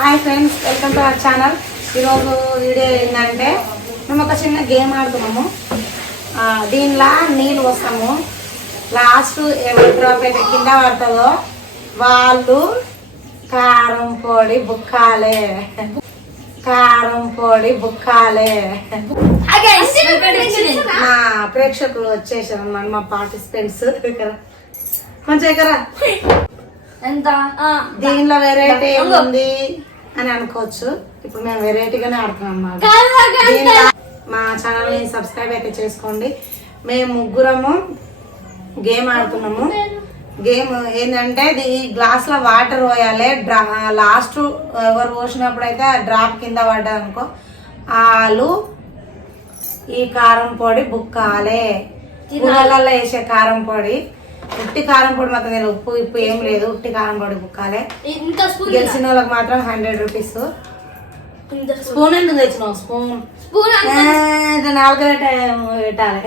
Hi friends, welcome to our channel. ఈరోజు video ఏంటంటే మేము ఒక చిన్న గేమ్ ఆడుతున్నాము. దీనిలో నీళ్ళు వస్తాము. లాస్ట్ ఎవరి డ్రాప్ అయితే కింద పడుతుందో వాళ్ళు కారం పొడి బుక్కాలే. మా ప్రేక్షకులు వచ్చేసారు అన్నమాట, మా పార్టిసిపెంట్స్. కొంచెం ఇక్కడ ఎంత దీనిలో వెరైటీ ఏముంది అని అనుకోవచ్చు. ఇప్పుడు మేము వెరైటీగానే ఆడుతున్నాం అన్నమాట. మా ఛానల్ ని సబ్స్క్రైబ్ అయితే చేసుకోండి. మేము ముగ్గురము గేమ్ ఆడుతున్నాము. గేమ్ ఏంటంటే ఈ గ్లాస్ లో వాటర్ పోయాలి. లాస్ట్ ఎవరు పోసినప్పుడు అయితే డ్రాప్ కింద పడ్డా అనుకో వాళ్ళు ఈ కారం పొడి బుక్కాలే. కూరలలో వేసే కారం పొడి, ఉట్టి కారం పొడి మాత్రం నేను ఉప్పు ఏం లేదు, ఉట్టి కారం పొడి బుక్కాలే. గెలిచిన వాళ్ళకి మాత్రం 100 రూపీస్. స్పూన్ ఎందుకు తెచ్చినావు? స్పూన్ 4 పెట్టాలి.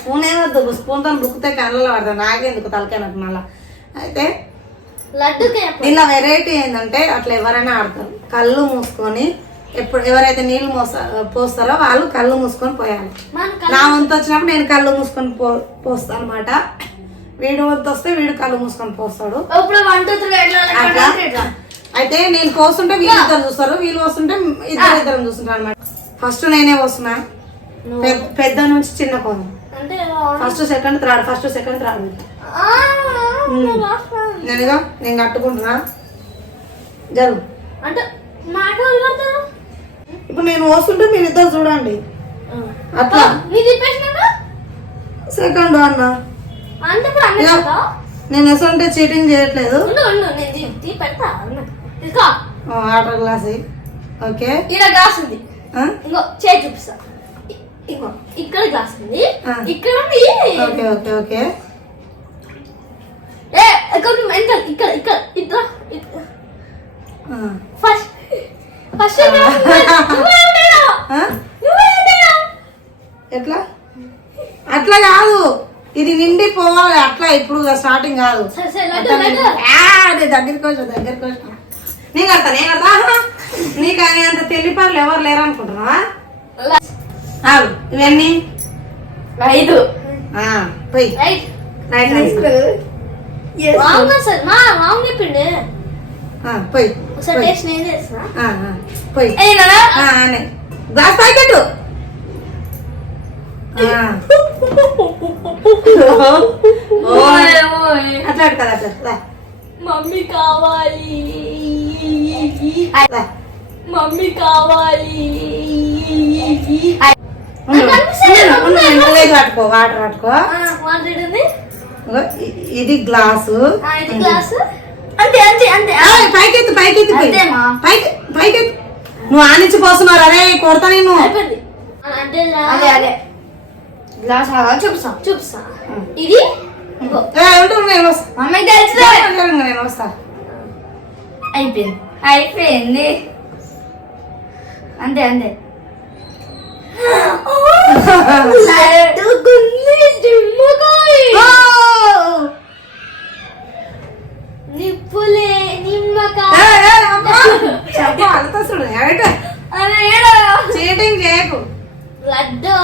స్పూన్ ఏమద్దు, స్పూన్ తో బుక్కితే కళ్ళలో పడతాను. నాకెందుకు తలకైనట్టు మళ్ళా. అయితే దీనిలో వెరైటీ ఏంటంటే అట్లా ఎవరైనా ఆడతారు. కళ్ళు మూసుకొని ఎవరైతే నీళ్లు పోస్తారో వాళ్ళు కళ్ళు మూసుకొని పోయాలి. నా వంతు వచ్చినప్పుడు నేను కళ్ళు మూసుకొని పోస్తాను అనమాట. వీడు వంతు వస్తే వీడు కళ్ళు మూసుకొని పోస్తాడు. అయితే నేను పోస్తుంటే వీళ్ళిద్దరు చూస్తారు, వీళ్ళు వస్తుంటే ఇద్దరు చూస్తుంటారు అనమాట. ఫస్ట్ నేనే పోస్తున్నా, పెద్ద నుంచి చిన్న పోదాం. ఫస్ట్ సెకండ్ థర్డ్ నేను కట్టుకుంటున్నా. జరుగు. ఇప్పుడు నేను వస్తుంటే మీరిద్దరు చూడండి. అట్లా సెకండ్ అన్న నేను వస్తుంటే చీటింగ్ చేయట్లేదు. Water glass. ఓకే, గ్లాస్ ఉంది. చూపిస్తా. ఇక్కడ గ్లాస్ ఉంది, ఇక్కడ ఓకే ఓకే ఓకే. ఇక్కడ ఇట్లా ఫస్ట్ ఎట్లా? అట్లా కాదు, ఇది నిండి పోవాలి. అట్లా ఇప్పుడు స్టార్టింగ్ కాదు. దగ్గరికి వచ్చా నేను కడతా నీకు అని అంత తెలిపారు ఎవరు లేరు అనుకుంటున్నావా? ఇవన్నీ 5 పోయి పోయి పోయి గ్లాస్ ప్యాకెట్ అట్లా కదా అట్లా. మమ్మీ కావాలి. వాటర్ పట్టుకో. ఇది గ్లాసు. పైకెత్తు పైకి. నువ్వు ఆనించి పోస్తున్నావు. అరే కొడతా నేను. గ్లాస్ చూపిస్తా. ఇది నేను వస్తా. అయిపోయింది. అంతే నిప్పులే నిమ్మకాయ. చీటింగ్ చేయకు. లడ్డు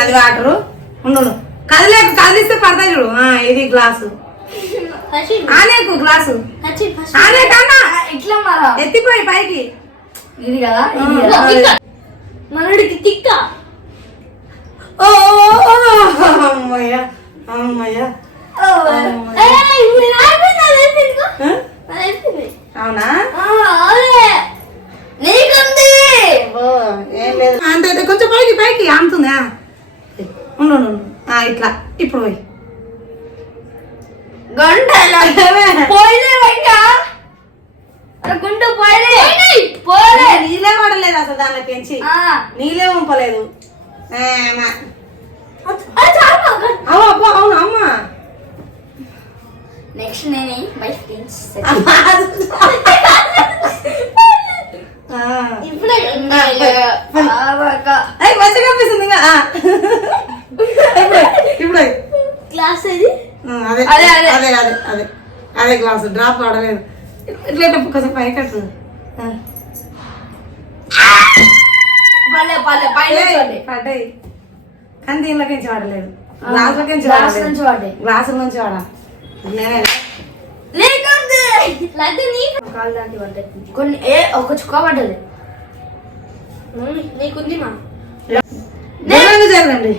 అది వాటరు. ఉండు, కదిలిస్తే పడతా చూడు. ఇది గ్లాసు. ఆనేకు గ్లాసు ఇట్లా ఎత్తిపోయి పైకి. ఇది కదా మనడికి తిక్క. అమ్మయ్యా. అవునా? నీకుంది ఏం లేదు. అంతే కొంచెం పైకి ఆముతుందా? ఉండు ఇట్లా. ఇప్పుడు పోయి నీళ్ళే పడలేదు అసలు. దానిలో పెంచి నీళ్ళే పంపలేదు. అవును అమ్మ. నెక్స్ట్ నేనే బై ఫ్రెండ్స్. ఇప్పుడే మంచిగా అనిపిస్తుంది. అదే అదే, అదే అదే. అదే అదే అదే అదే గ్లాసు డ్రాప్ పడలేదు. ఇట్లా కొంచెం పై కట్టు. పడ్డాయి కానీ దీనిలోకి నుంచి వాడలేదు. గ్లాసులకి నుంచి వాడలేదు. గ్లాసుల నుంచి వాడా నేనే కొన్ని ఒక చుక్క పడ్డది. నీకుంది మా జరగండి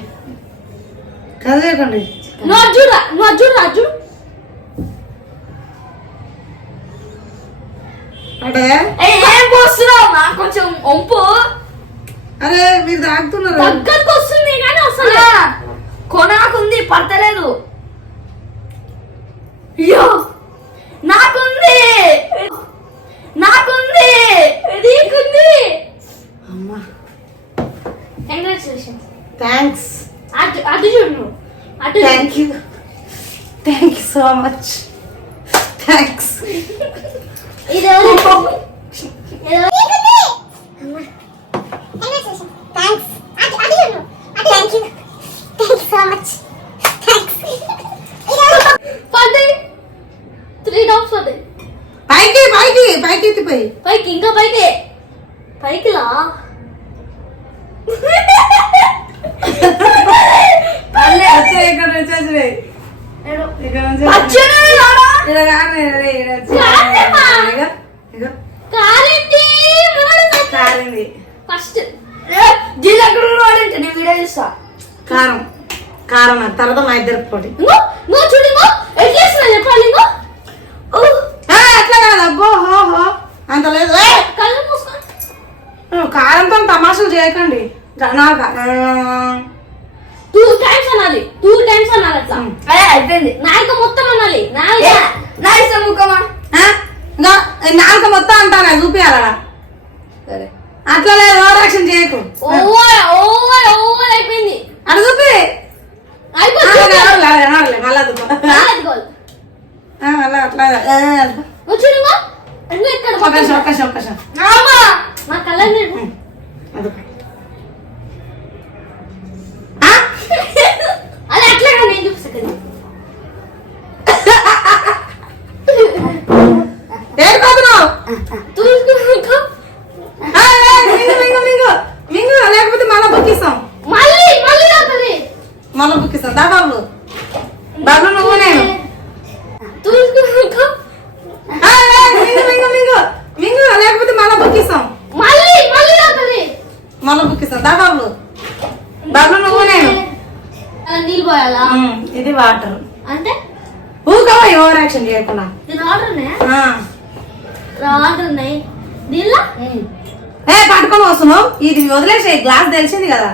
కదలేకండి. నువ్వు అర్జున్ అంటే ఏం పోస్తున్నావు మా కొంచెం ఒంపు అరే మీరు తాగుతున్నారు. దగ్గరకు వస్తుంది కానీ అసలు కొనాకుంది పడతలేదు. అయ్యో నాకుంది నీకుంది. అమ్మా కంగ్రాచులేషన్స్. థ్యాంక్స్. అటు చూడు నువ్వు అటు. Thank you so much. Thanks. పైకి పైకి పైకి ఎత్తిపోయి పైకి ఇంకా పైకి లా ఇక్కడ నుంచి వచ్చినాయి. ఇక్కడ నుంచి కారింది. ఫస్ట్ జీలకర్ర నేను వీడియో చూస్తా. కారం కారం తర్వాత మా ఇద్దరికి పోటీ. నువ్వు చూడు ఎట్లా చెప్పాలి. అట్లా కాదు అబ్బో హో హో అంత లేదు. కళ్ళు మూసుకో. కారంతో తమాషాలు చేయకండి. టూ టైమ్స్ అనాలి అట్లా. అదే అయిపోయింది. నాలుక మొత్తం అనాలి. నాలుక ముఖమా నాలుక మొత్తం అంటారా చూపియాలా? సరే అట్లా లేదు. ఓవర్ యాక్షన్ చేయకు. ఓవర్ అయిపోయింది. అటు చూపి అయిపోయింది. మళ్ళా అట్లా అవకాశం మా కలర్ అలా అట్లా నేను చూపిస్తాను. లేకపోతే మళ్ళా బుక్కిస్తాం. మళ్ళా బుక్కిస్తాం. దా బాబులు బాబులు నువ్వు నేను మింగు లేకపోతే మళ్ళా బుక్కిస్తాం. మళ్ళా బుక్కిస్తాం. దా బాబులు బాబులు నువ్వు నేను నీళ్ళు పోయాలా? ఇది వాటర్ అంటే ఊకవా ఓవర్ యాక్షన్ చేయకుండా. దీని ఆర్డర్ ఉన్నాయి దీనిలో. పట్టుకొని వస్తున్నావు. ఇది వదిలేసే గ్లాస్ తెలిసింది కదా.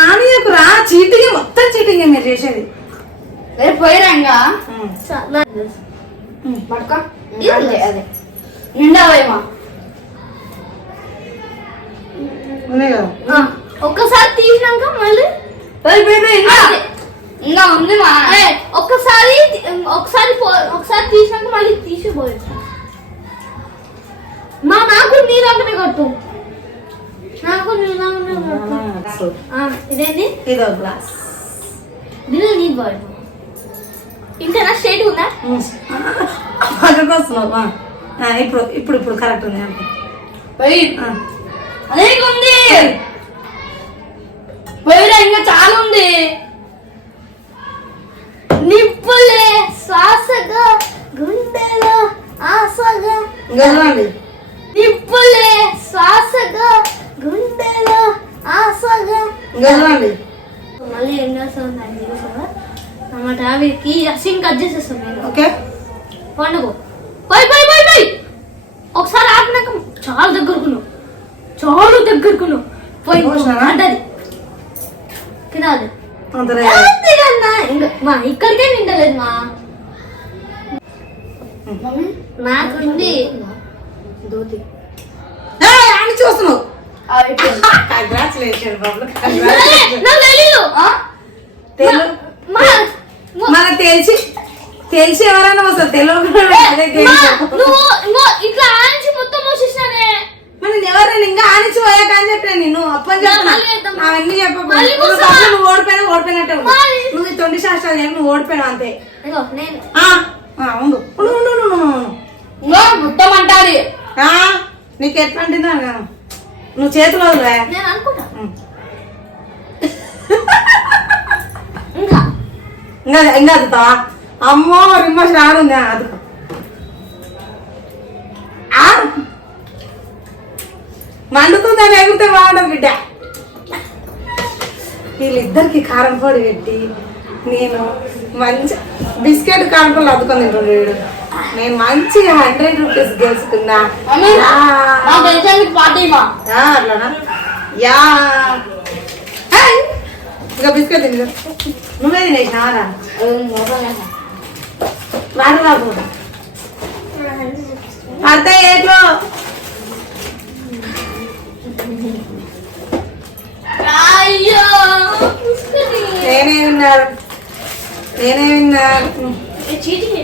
ఆనియకురా చీటింగ్ మొత్తం చీటింగ్ మీరు చేసేది. పోయిరాంగా అదే నిండావేమా ఒక్కసారి తీసినాక మళ్ళీ ఇంకా ఉంది మా. ఒక్కసారి తీసినాక మళ్ళీ తీసిపోయచ్చు మా. నాకు నీలాగానే కొట్టు. నాకు నీలాగానే కొట్టు. ఇదేంటి? ఇదో గ్లాస్. దీనిలో నీ బాయ్ ఇంతేనా? స్ట్రైట్ ఉందా? పక్కకు వస్తున్నావు. ఇప్పుడు ఇప్పుడు ఇప్పుడు కరెక్ట్ ఉంది. అదే ఉంది పోయిరా. ఇంకా చాలా ఉంది. నిప్పులే శ్వాసగా గుండెలో ఆశగా. నిప్పులే శ్వాసగా గుండెలో ఆశగా. మళ్ళీ ఏం చేస్తుందండి అన్నమాట. వీరికి సింక్ కట్ చేసేస్తాం నేను. ఓకే పండుగ పోయి ఒకసారి ఆపినాక చాలా దగ్గరకున్నావు. పోయి అంటది తినాలి. మా ఇక్కడికే నిండలేదు మా. నాకుంది చూస్తున్నావు. మనకు తెలిసి ఎవరైనా వస్తారు. తెలియకుండా ఇట్లా ఆంచి మొత్తం మోసేసానే. నేను ఎవరైనా ఇంకా ఆనించి పోయాక అని చెప్పిన నేను అప్పని చెప్తున్నా అవన్నీ చెప్పకు నువ్వు ఓడిపోయినట్టే ఉండు. నువ్వు ఈ 20 శాస్త్రాలు చెప్పి నువ్వు ఓడిపోయినావు అంతే. ఉండు మొత్తం అంటారు నీకు ఎట్లా అంటుందా నువ్వు చేతిలో వదిలే. నేను అనుకుంటా ఇంకా ఇంకా అదుతావా? అమ్మో రిమ్మస్ రానుంది అది మండుతుందని ఎగిరితే బాగుండదు బిడ్డ. వీళ్ళిద్దరికి కారం పొడి పెట్టి నేను మంచి బిస్కెట్ కానుకలు అద్దుకొని తింటుండే వీడు. నేను మంచిగా 100 రూపీస్ గెలుచుకున్నా. అట్లానా యా ఇంకా బిస్కెట్ తింది నువ్వే తినేసినావా? రాదు బాబు పడతా ఏట్లో నేనే విన్నారు చీటింగ్